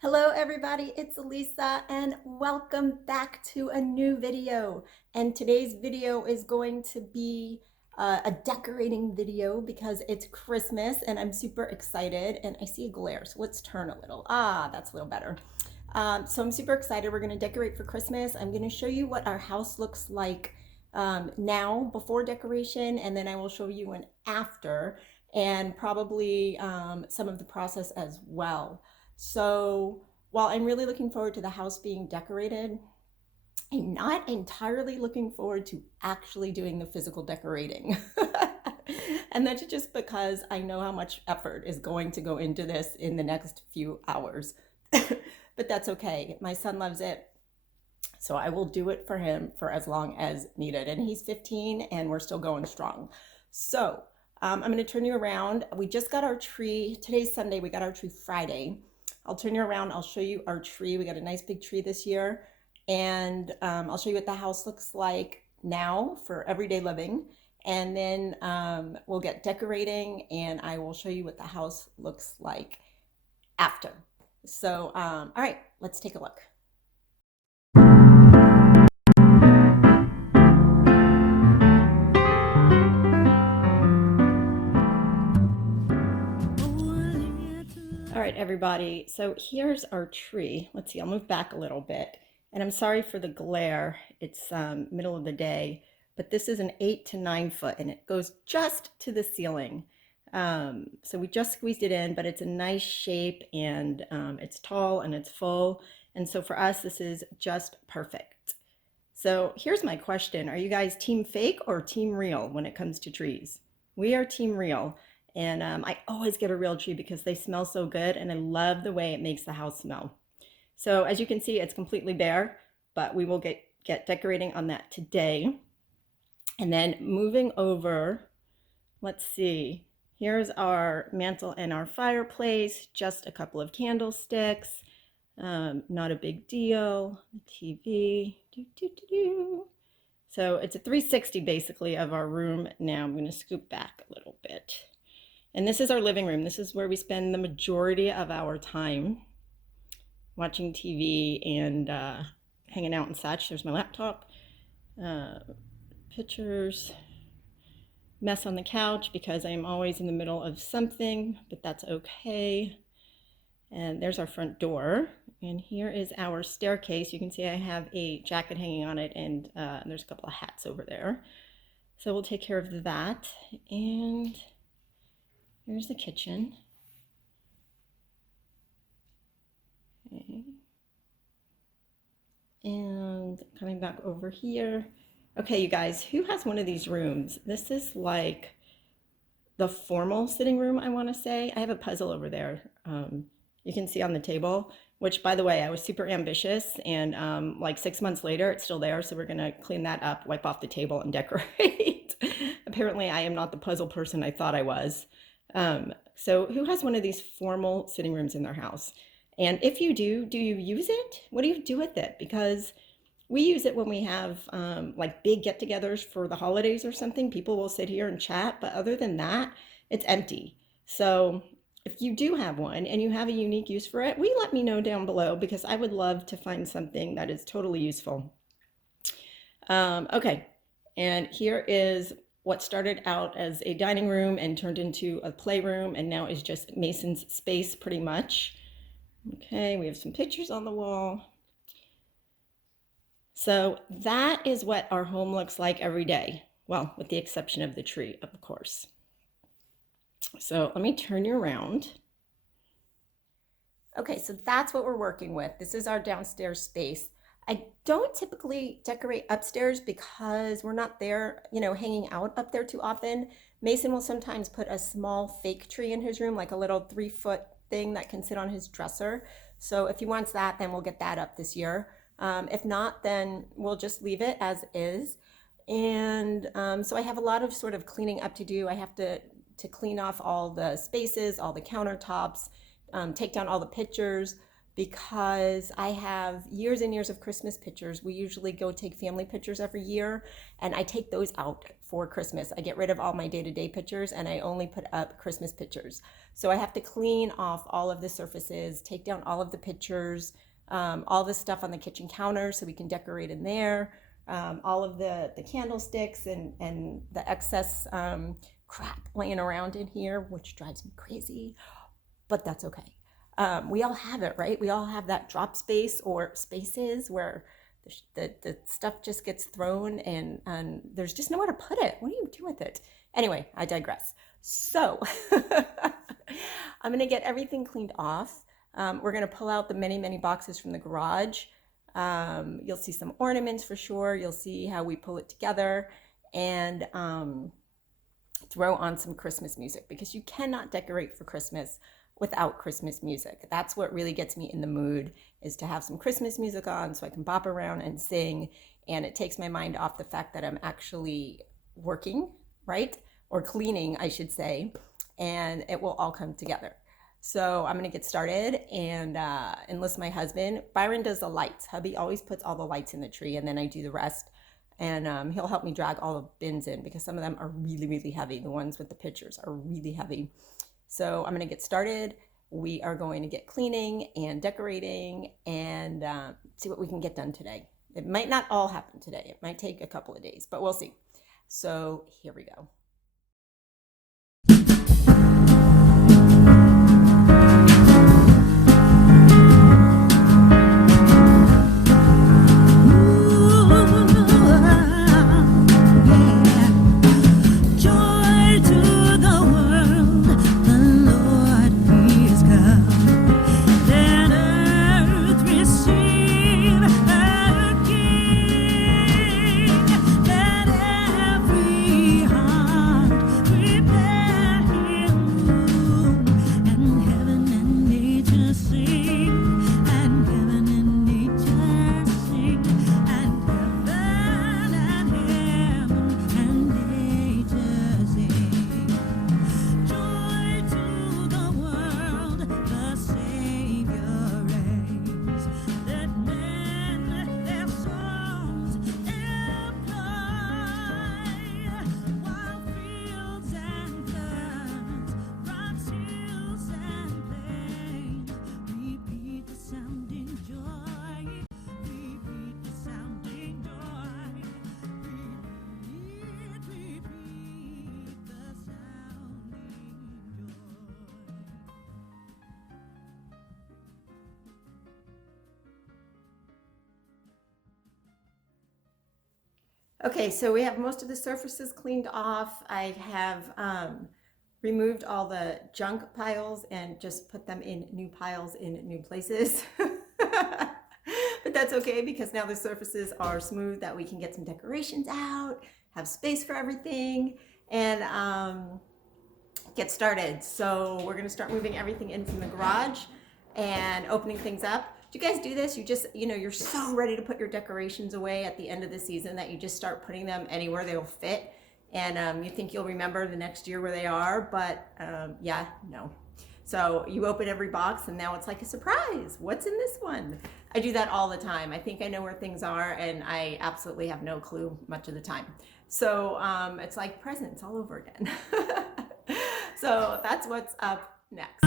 Hello everybody, it's Lisa and welcome back to a new video. And today's video is going to be a decorating video because it's Christmas and I'm super excited and I see a glare, so let's turn a little. That's a little better. So I'm super excited. We're going to decorate for Christmas. I'm going to show you what our house looks like now before decoration, and then I will show you an after and probably some of the process as well. So while I'm really looking forward to the house being decorated, I'm not entirely looking forward to actually doing the physical decorating. And that's just because I know how much effort is going to go into this in the next few hours. But that's okay. My son loves it. So I will do it for him for as long as needed. And he's 15 and we're still going strong. So I'm going to turn you around. We just got our tree. Today's Sunday. We got our tree Friday. I'll turn you around. I'll show you our tree. We got a nice big tree this year. And I'll show you what the house looks like now for everyday living. And then we'll get decorating and I will show you what the house looks like after. So, all right, let's take a look. All right, everybody, so here's our tree. Let's see, I'll move back a little bit. And I'm sorry for the glare. It's middle of the day, but this is an 8 to 9 foot and it goes just to the ceiling. So we just squeezed it in, but it's a nice shape and it's tall and it's full. And so for us, this is just perfect. So here's my question. Are you guys team fake or team real when it comes to trees? We are team real. And I always get a real tree because they smell so good and I love the way it makes the house smell. So as you can see, it's completely bare, but we will get decorating on that today. And then moving over, let's see, here's our mantle and our fireplace, just a couple of candlesticks, not a big deal, TV, So it's a 360 basically of our room. Now I'm gonna scoop back a little bit. And this is our living room. This is where we spend the majority of our time watching TV and hanging out and such. There's my laptop, pictures, mess on the couch because I am always in the middle of something, but that's okay. And there's our front door. And here is our staircase. You can see I have a jacket hanging on it and there's a couple of hats over there. So we'll take care of that. And here's the kitchen. Okay. And coming back over here. Okay, you guys, who has one of these rooms? This is like the formal sitting room, I want to say. I have a puzzle over there. You can see on the table, which by the way, I was super ambitious and like 6 months later, it's still there. So we're gonna clean that up, wipe off the table and decorate. Apparently I am not the puzzle person I thought I was. So who has one of these formal sitting rooms in their house? And if you do you use it? What do you do with it? Because we use it when we have like big get-togethers for the holidays or something. People will sit here and chat, but other than that, it's empty. So if you do have one and you have a unique use for it, let me know down below because I would love to find something that is totally useful. Okay, and here is what started out as a dining room and turned into a playroom and now is just Mason's space pretty much. Okay, we have some pictures on the wall. So that is what our home looks like every day. Well, with the exception of the tree, of course. So let me turn you around. Okay, so that's what we're working with. This is our downstairs space. I don't typically decorate upstairs because we're not there, hanging out up there too often. Mason will sometimes put a small fake tree in his room, like a little 3-foot thing that can sit on his dresser. So if he wants that, then we'll get that up this year. If not, then we'll just leave it as is. And so I have a lot of sort of cleaning up to do. I have to clean off all the spaces, all the countertops, take down all the pictures. because I have years and years of Christmas pictures. We usually go take family pictures every year, and I take those out for Christmas. I get rid of all my day-to-day pictures and I only put up Christmas pictures. So I have to clean off all of the surfaces, take down all of the pictures, all the stuff on the kitchen counter so we can decorate in there, all of the candlesticks and the excess crap laying around in here, which drives me crazy, but that's okay. We all have it, right? We all have that drop space or spaces where the stuff just gets thrown and there's just nowhere to put it. What do you do with it? Anyway, I digress. So I'm going to get everything cleaned off. We're going to pull out the many boxes from the garage. You'll see some ornaments for sure. You'll see how we pull it together and throw on some Christmas music, because you cannot decorate for Christmas without Christmas music. That's what really gets me in the mood, is to have some Christmas music on so I can bop around and sing, and it takes my mind off the fact that I'm actually working, right? Or cleaning, I should say, and it will all come together. So I'm gonna get started and enlist my husband. Byron does the lights. Hubby always puts all the lights in the tree, and then I do the rest. And he'll help me drag all the bins in, because some of them are really heavy. The ones with the pictures are really heavy. So I'm going to get started. We are going to get cleaning and decorating and see what we can get done today. It might not all happen today. It might take a couple of days, but we'll see. So here we go. Okay, so we have most of the surfaces cleaned off. I have removed all the junk piles and just put them in new piles in new places. But that's okay, because now the surfaces are smooth, that we can get some decorations out, have space for everything, and get started. So we're gonna start moving everything in from the garage and opening things up. Do you guys do this? You just, you're so ready to put your decorations away at the end of the season that you just start putting them anywhere they'll fit, and you think you'll remember the next year where they are, but yeah, no. So you open every box and now it's like a surprise. What's in this one? I do that all the time. I think I know where things are and I absolutely have no clue much of the time. So it's like presents all over again. So that's what's up next.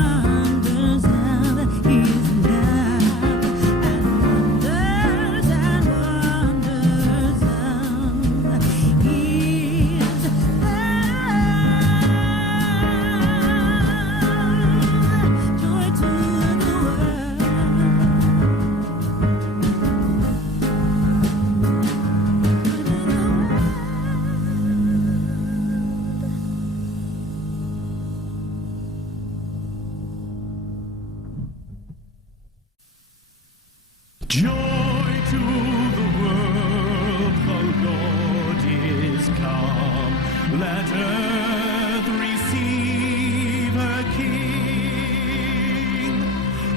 Joy to the world, the Lord is come. Let earth receive her King.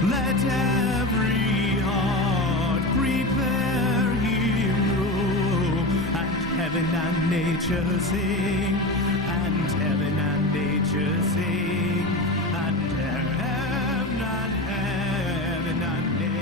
Let every heart prepare him room. And heaven and nature sing. And heaven and nature sing. And heaven and nature.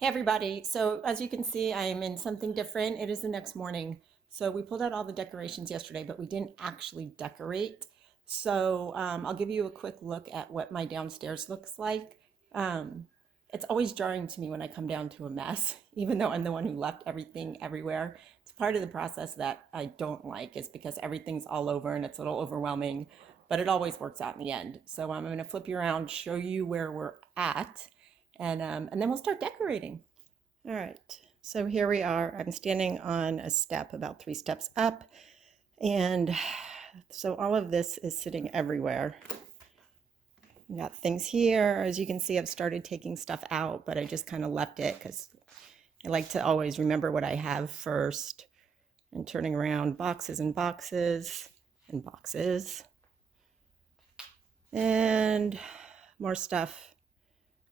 Hey everybody, so as you can see, I am in something different. It is the next morning. So we pulled out all the decorations yesterday, but we didn't actually decorate. So I'll give you a quick look at what my downstairs looks like. Um, it's always jarring to me when I come down to a mess, even though I'm the one who left everything everywhere. It's part of the process that I don't like, is because everything's all over and it's a little overwhelming, but it always works out in the end. So I'm going to flip you around, show you where we're at, and then we'll start decorating. All right, so here we are. I'm standing on a step about 3 steps up, and so all of this is sitting everywhere. We got things here. As you can see, I've started taking stuff out, but I just kind of left it because I like to always remember what I have first. And turning around boxes and boxes and boxes. And more stuff,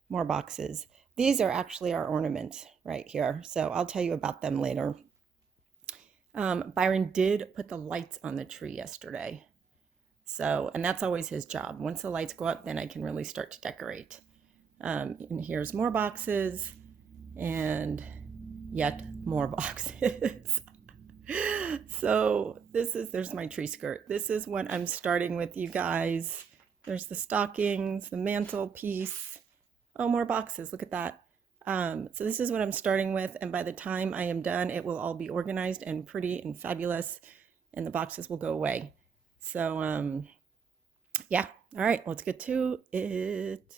more boxes. These are actually our ornaments right here, so I'll tell you about them later. Byron did put the lights on the tree yesterday. So, and that's always his job. Once the lights go up, then I can really start to decorate. And here's more boxes and yet more boxes. So there's my tree skirt. This is what I'm starting with, you guys. There's the stockings, the mantelpiece. Oh, more boxes, look at that. So this is what I'm starting with, and by the time I am done, it will all be organized and pretty and fabulous, and the boxes will go away. So, yeah, all right, let's get to it.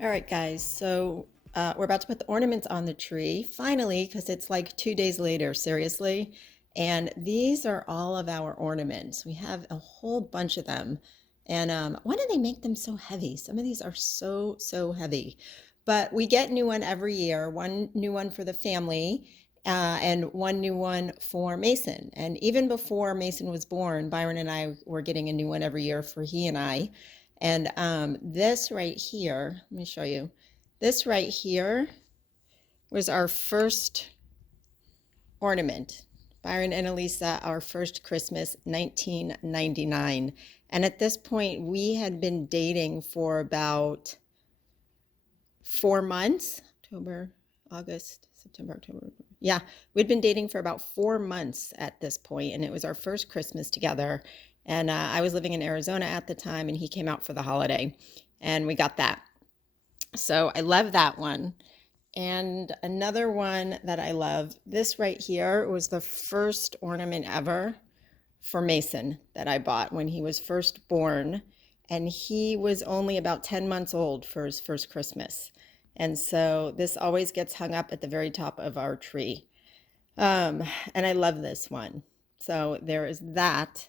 All right, guys, so we're about to put the ornaments on the tree, finally, because it's like 2 days later, seriously. And these are all of our ornaments. We have a whole bunch of them. And why do they make them so heavy? Some of these are so, so heavy. But we get new one every year, one new one for the family, and one new one for Mason. And even before Mason was born, Byron and I were getting a new one every year for he and I. And this right here, let me show you. This right here was our first ornament. Byron and Elisa, our first Christmas, 1999. And at this point, we had been dating for about 4 months. October, August, September, October. Yeah, we'd been dating for about 4 months at this point, and it was our first Christmas together. And I was living in Arizona at the time, and he came out for the holiday, and we got that. So I love that one. And another one that I love, this right here was the first ornament ever for Mason that I bought when he was first born. And he was only about 10 months old for his first Christmas. And so this always gets hung up at the very top of our tree. And I love this one. So there is that.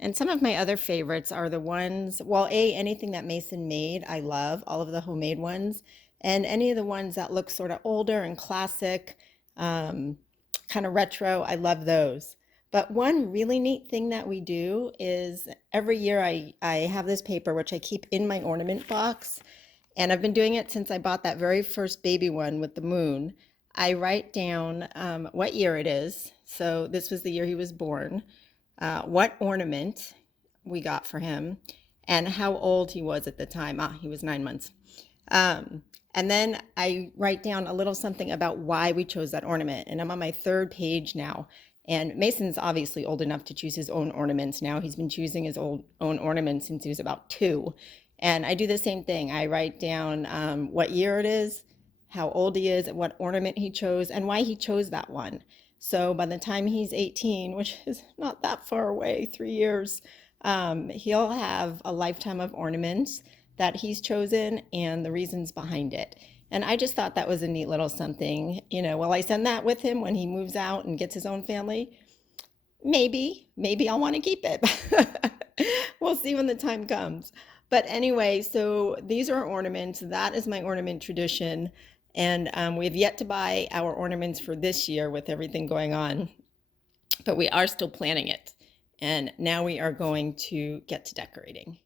And some of my other favorites are the ones, well, anything that Mason made, I love, all of the homemade ones. And any of the ones that look sort of older and classic, kind of retro, I love those. But one really neat thing that we do is every year I have this paper, which I keep in my ornament box. And I've been doing it since I bought that very first baby one with the moon. I write down what year it is. So this was the year he was born, what ornament we got for him, and how old he was at the time. He was 9 months. And then I write down a little something about why we chose that ornament. And I'm on my third page now. And Mason's obviously old enough to choose his own ornaments now. He's been choosing his own ornaments since he was about 2. And I do the same thing. I write down what year it is, how old he is, what ornament he chose, and why he chose that one. So by the time he's 18, which is not that far away, 3 years, he'll have a lifetime of ornaments that he's chosen and the reasons behind it. And I just thought that was a neat little something. Will I send that with him when he moves out and gets his own family? Maybe I'll want to keep it. We'll see when the time comes. But anyway, so these are our ornaments. That is my ornament tradition. And we have yet to buy our ornaments for this year with everything going on, but we are still planning it. And now we are going to get to decorating.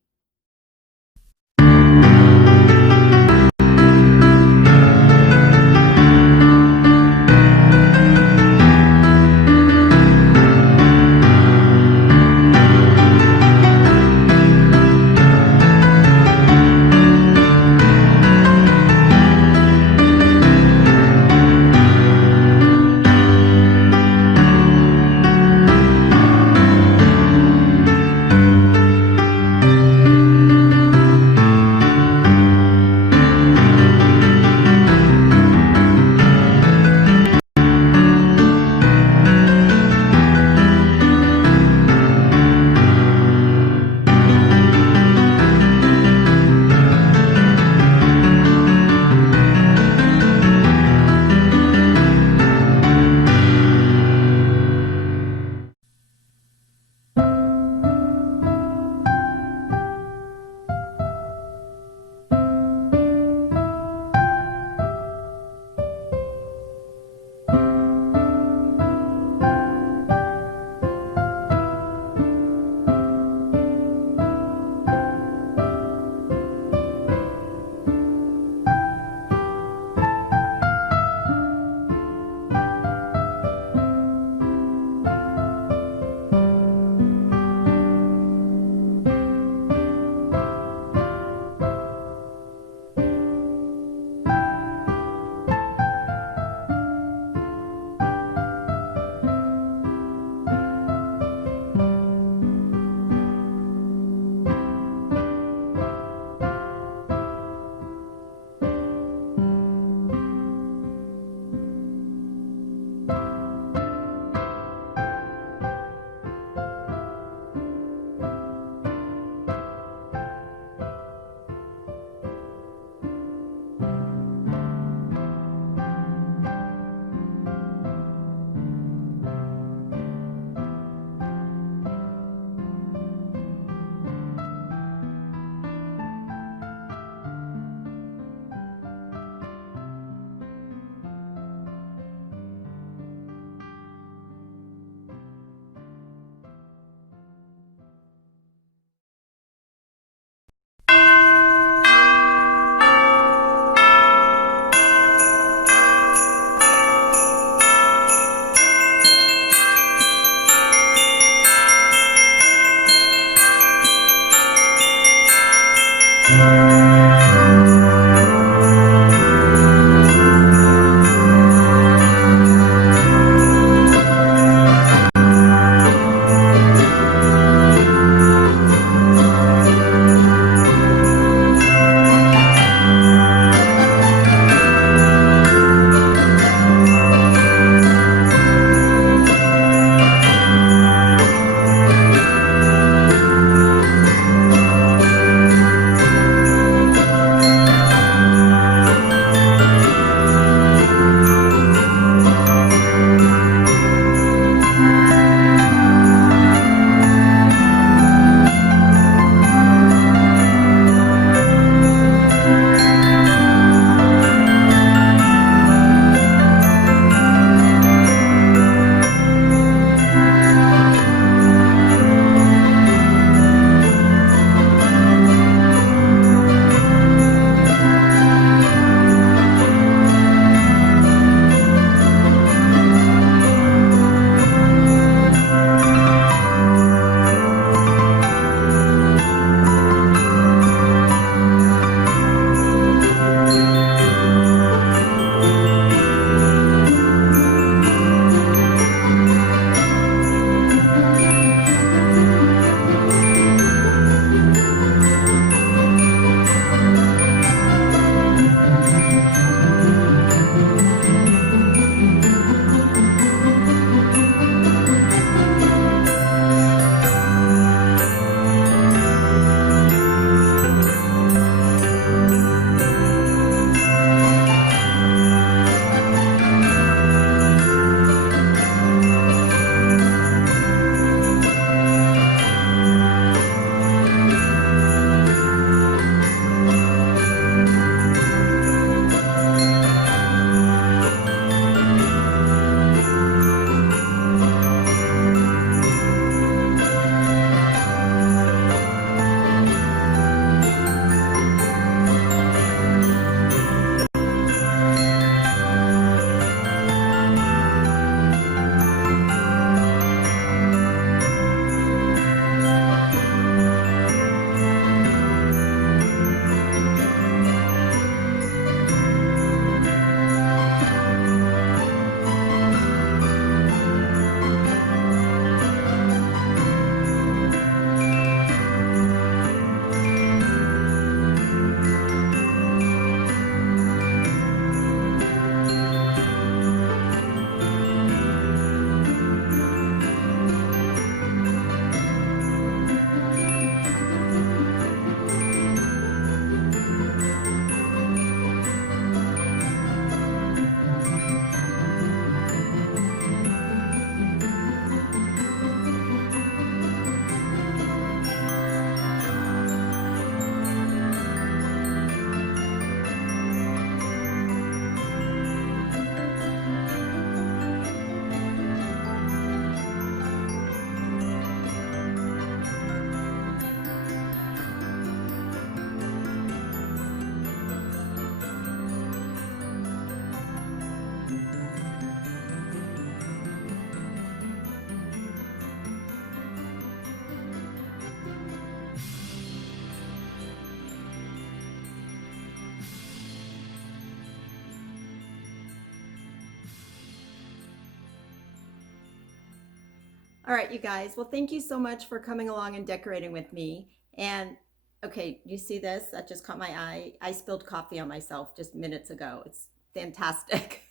All right, you guys. Well, thank you so much for coming along and decorating with me. And okay, you see this? That just caught my eye. I spilled coffee on myself just minutes ago. It's fantastic.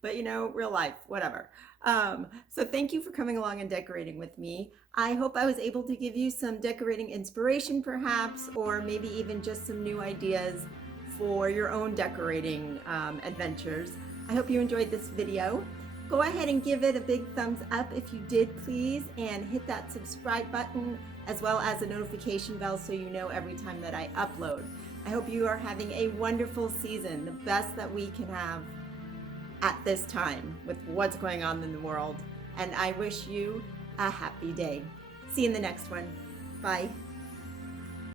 But you know, real life, whatever. So thank you for coming along and decorating with me. I hope I was able to give you some decorating inspiration perhaps, or maybe even just some new ideas for your own decorating adventures. I hope you enjoyed this video. Go ahead and give it a big thumbs up if you did, please, and hit that subscribe button as well as a notification bell so you know every time that I upload. I hope you are having a wonderful season, the best that we can have at this time with what's going on in the world. And I wish you a happy day. See you in the next one. Bye.